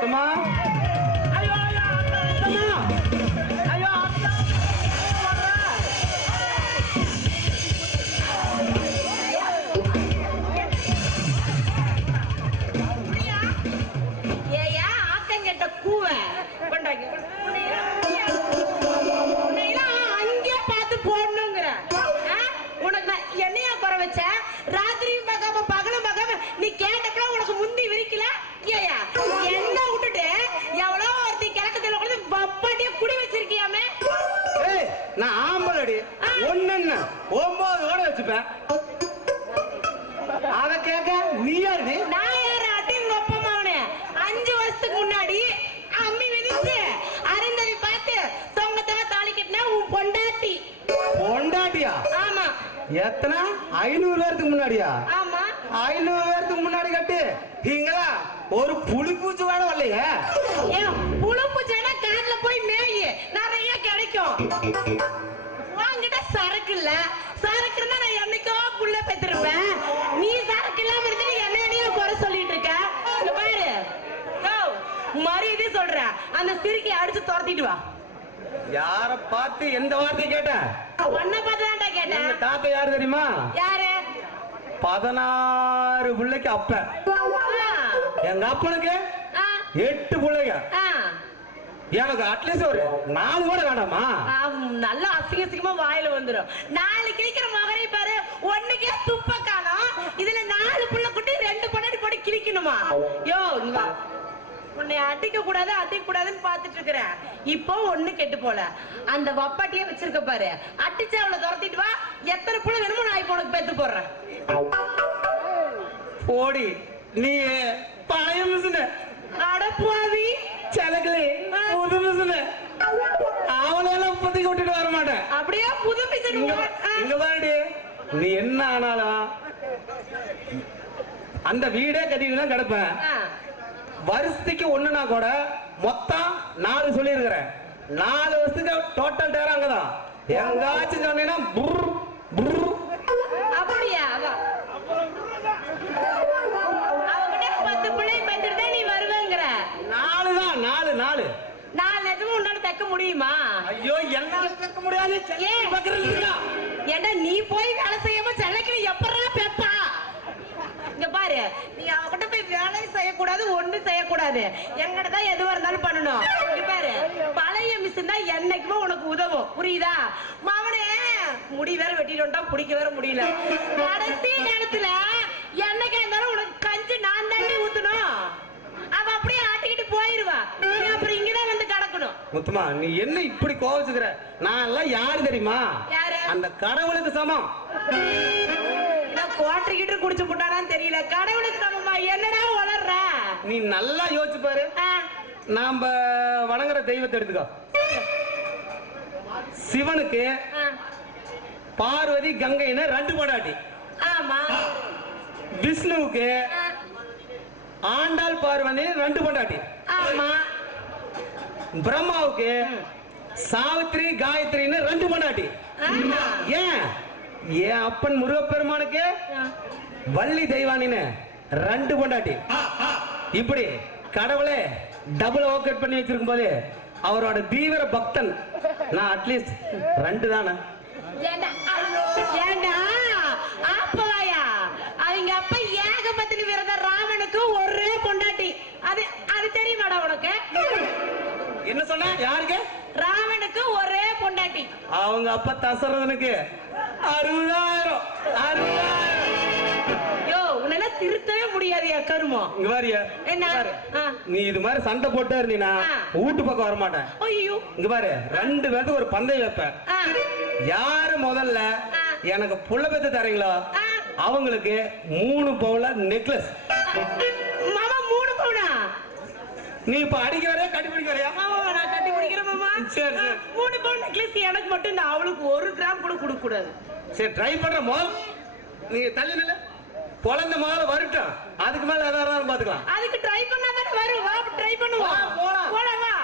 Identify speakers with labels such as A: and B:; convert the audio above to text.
A: அத்தம்மா
B: ஐயோ நான்
A: ஆம்பளடி. ஒண்ணு என்ன ஒன்பது கூட வச்சுப்பேன். அத கேட்க நீ யாருடி?
B: நான் யார்? அட்டி உங்க அப்பா அம்மாவனே அஞ்சு வருஷத்துக்கு முன்னாடி அம்மி மிதிச்சு அருந்ததி பார்த்து தொங்க தொங்க தாலி கட்டினா உன் பொண்டாட்டி.
A: பொண்டாட்டியா?
B: ஆமா.
A: எத்தனை? ஐநூறு பேருக்கு முன்னாடியா?
B: ஆமா.
A: ஐநூறு பேருக்கு முன்னாடி கட்டு. நீங்களா ஒரு புளிப்பூச்சி வேட வரலையே
B: ஏன் புழுப்பு வாங்கிட்ட சரக்கு இல்ல. சரக்கு இருந்தா நான் என்னைக்கோ புள்ள பெற்றிருப்பேன் நீ சரக்கு இல்லாம இருந்து என்னையோ குறை சொல்லிட்டு இருக்க. இங்க பாரு. யோ, மரியாதை சொல்றேன் அந்த சிறுக்கி அடிச்சு துரத்திட்டு வா.
A: யார பார்த்து எந்த வார்த்தை கேட்டேன்
B: உன்னை பார்த்து தான்டா கேட்டேன்.
A: தாத்தா யாரு தெரியுமா?
B: யாரு?
A: பதினாறு பிள்ளைக்கு அப்ப. எங்க அப்பனுக்கு? எட்டு பிள்ளைங்க. எனக்கு அட்லீஸ்ட் ஒரு நாலு கூட வேண்டாமா?
B: ஆ, நல்லா அசிங்க அசிங்கமா வாயில வந்துரும். நாலு கிழிக்கிற மகனை பாரு ஒண்ணுக்கே துப்ப காணோம். இதுல நாலு புள்ள குட்டி ரெண்டு பொண்ணாடி போட்டு கிழிக்கணுமா? யோ இங்க உன்னை அடிக்க கூடாது அடிக்க கூடாதுன்னு பாத்துட்டு இருக்கிறேன் இப்போ ஒண்ணு கெட்டு போல. அந்த வப்பாட்டியே வச்சிருக்க பாரு. அடிச்சு அவளை துரத்திட்டு வா. எத்தனை புள்ள வேணுமோ நான் இப்போ உனக்கு பெத்து போடுறேன்.
A: போடி. நீ பழைய மிஷினு
B: அடப்பாவி
A: சலக்கலே புது மிஷினு அவளெல்லாம் இப்போதைக்கு விட்டுட்டு வர மாட்டேன்.
B: அப்படியே? புது மிஷின்
A: இங்க வா- இங்க பாருடி. நீ என்ன ஆனாலும் அந்த வீடே கட்டிட்டு தான் கிடப்பேன். வருஷத்துக்கு ஒண்ணுனா கூட மொத்தம் நாலு சொல்லியிருக்கிறேன். நாலு வருஷத்துக்கு டோட்டல் டேரம் அங்கதான். எங்காச்சும் சொன்னீங்கன்னா புர் புர்
B: அப்படியா அவ- அவகிட்ட பத்து பிள்ளை பெற்றுட்டு நீ வருவேங்கிற
A: நாலு தான் நாலு நாலு
B: நாலு நிஜமும் உன்னால தைக்க முடியுமா?
A: ஐயோ என்னால கேட்க முடியாது.
B: ஏண்டா நீ போய் வேலை செய்யாம சென்னைக்கு எப்படா பெப்பா? இங்க பாரு நீ அவகிட்ட போய் வேலை செய்யக்கூடாது ஒண்ணு செய்யக்கூடாது. எங்கிட்ட தான் எதுவா இருந்தாலும் பண்ணணும். இங்க பாரு பழைய மிஷின் தான் என்னைக்குமே உனக்கு உதவும். புரியுதா? மாவனே முடி வேற வெட்டிட்டோம்டா பிடிக்க வேற முடியல. கடைசி நேரத்துல என்னைக்கா இருந்தாலும் உனக்கு கஞ்சி நான் தாண்டி ஊத்தணும். அவ அப்படியே ஆட்டிக்கிட்டு போயிருவா. அப்புறம் கிடக்கணும்
A: முத்துமா நீ என்ன இப்படி கோவிச்சுக்கிற? நான் எல்லாம் யாரு தெரியுமா? அந்த கடவுளுக்கு சமம்.
B: குடிச்சு போட்டானான்னு தெரியல. கடவுளுக்கு நம்மம்மா என்னடா வளர்ற?
A: நீ நல்லா யோசிச்சு பாரு.
B: ஆ,
A: நாம வணங்குற தெய்வத்தை எடுத்துக்கோ. சிவனுக்கு பார்வதி கங்கைன்னு ரெண்டு பொண்டாட்டி.
B: ஆமா.
A: விஷ்ணுவுக்கு ஆண்டாள் பார்வதி ரெண்டு பொண்டாட்டி.
B: ஆமா.
A: பிரம்மாவுக்கு சாவித்ரி காயத்ரின்னு ரெண்டு பொண்டாட்டி. ஏன்? என் அப்பன் முருகப்பெருமானுக்கு? வள்ளி தெய்வானின்னு ரெண்டு பொண்டாட்டி இப்படி கடவுளே டபுள் ஓக்கெட் பண்ணி வச்சிருக்கும் போது அவரோட தீவிர பக்தன். நான் அட்லீஸ்ட் ரெண்டு தானே. யாருக்கு
B: ராமனுக்கு ஒரே பொண்டாட்டி.
A: அவங்க அப்பா தசரதனுக்கு அறுபதாயிரம். அறுபதாயிரம்.
B: யோ உன்னால திருத்தவே முடியாது கருமம்
A: இங்க பாரியா
B: என்ன?
A: நீ இது மாதிரி சண்டை போட்டே இருந்தீனா. வீட்டு பக்கம் வர மாட்டேன்
B: ஐயோ.
A: இங்க பாரு ரெண்டு பேருக்கு ஒரு பந்தயம் வைப்பேன். யாரு முதல்ல. எனக்கு புள்ள பெத்து தரீங்களோ. அவங்களுக்கு மூணு பவுல நெக்லஸ். நீ இப்ப அடிக்க வரையா கட்டி பிடிக்க வரையா
B: நான் கட்டி பிடிக்கிறேன் மாமா.
A: சரி, சரி.
B: மூணு பவுன் நெக்லஸ் எனக்கு மட்டும் இந்த அவளுக்கு ஒரு கிராம் கூட கொடுக்க கூடாது
A: சரி ட்ரை பண்ற முதல் நீ தள்ளி நில்ல. குழந்தை முதல்ல வரட்டும். அதுக்கு மேல எதாவது பாத்துக்கலாம்
B: அதுக்கு ட்ரை பண்ணா தானே வரும். வா ட்ரை பண்ணுவோம்.
A: போலாம்.
B: போலாம் வா.